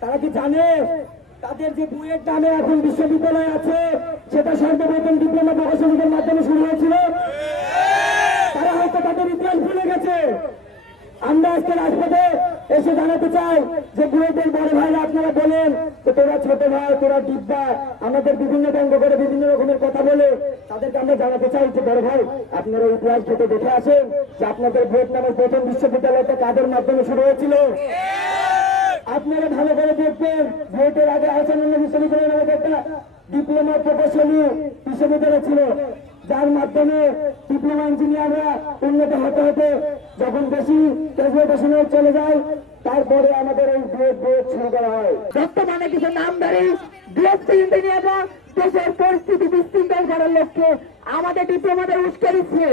তারা কি জানে তাদের যে বুয়েট নামে এখন বিশ্ববিদ্যালয় আছে সেটা সর্বপ্রথম ডিপ্লোমা প্রকৌশলীদের মাধ্যমে শুরু হয়েছিল? তারা হয়তো তাদের ইতিহাস ভুলে গেছে। আমরা আজকে রাজপথে এসে জানাতে চাই যে বুয়েটের বড় ভাইরা আপনারা বলেন যে তোরা ছোট ভাই, তোরা ডিব্বা, আমাদের বিভিন্ন ব্যঙ্গ করে বিভিন্ন রকমের কথা বলে, তাদেরকে আমরা জানাতে চাই যে বড় ভাই আপনারা ইতিহাস ঘেটে দেখে আসেন যে আপনাদের বুয়েট নামের প্রথম বিশ্ববিদ্যালয়টা কাদের মাধ্যমে শুরু হয়েছিল। আপনারা ভালো করে দেখবেন বুয়েটের আগে আহসানুল্লাহ বিশ্ববিদ্যালয় নামে একটা ডিপ্লোমা প্রকৌশলী বিশ্ববিদ্যালয় ছিল, যার মাধ্যমে ডিপ্লোমা ইঞ্জিনিয়াররা উন্নত হতে হতে যখন বেশি গ্রাজুয়েশনে চলে যায় তারপরে আমাদের এই বুয়েট শুরু করা হয়। বর্তমানে কিছু নামধারী বিএসসি ইঞ্জিনিয়াররা দেশের পরিস্থিতি বিশৃঙ্খল করার লক্ষ্যে আমাদের ডিপ্লোমাদের উস্কে দিচ্ছে।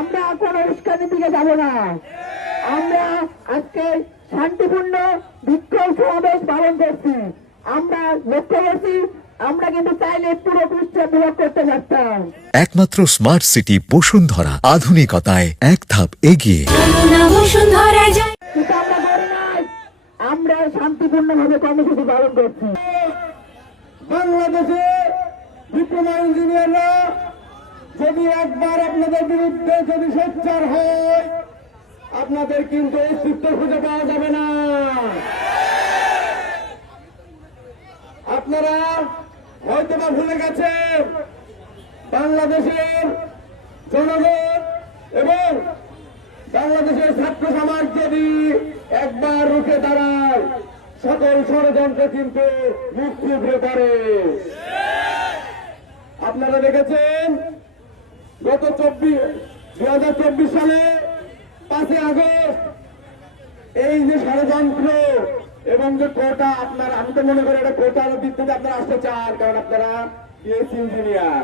আমরা কোনো উস্কানির দিকে যাব না। আমরা আজকে শান্তিপূর্ণ বিক্ষোভ সমাবেশ পালন করছি। আমরা লক্ষ্য করছি আমরা কিন্তু চাইলে পুরো পৃষ্ঠে ব্লক করতে পারতাম। একমাত্র স্মার্ট সিটি বসুন্ধরা, আধুনিকতায় এক ধাপ এগিয়ে। আমরা শান্তিপূর্ণ ভাবে কর্মসূচি পালন করছি। বাংলাদেশে ডিপ্লোমা ইঞ্জিনিয়াররা যদি একবার আপনাদের বিরুদ্ধে যদি সোচ্চার হয় আপনাদের কিন্তু অস্তিত্ব খুঁজে পাওয়া যাবে না। আপনারা হয়তো বা ভুলে গেছেন বাংলাদেশের জনগণ এবং বাংলাদেশের ছাত্র সমাজ যদি একবার রুখে দাঁড়ায় সকল ষড়যন্ত্র কিন্তু মুখ থুবড়ে পড়ে। আপনারা দেখেছেন গত 2024 সালে 5 আগস্ট এই যে ষড়যন্ত্র এবং যে কোটা, আপনার আমি তো মনে করি এটা কোটার ভিত্তিতে আপনারা আসতে চান, কারণ আপনারা পিএসসি ইঞ্জিনিয়ার।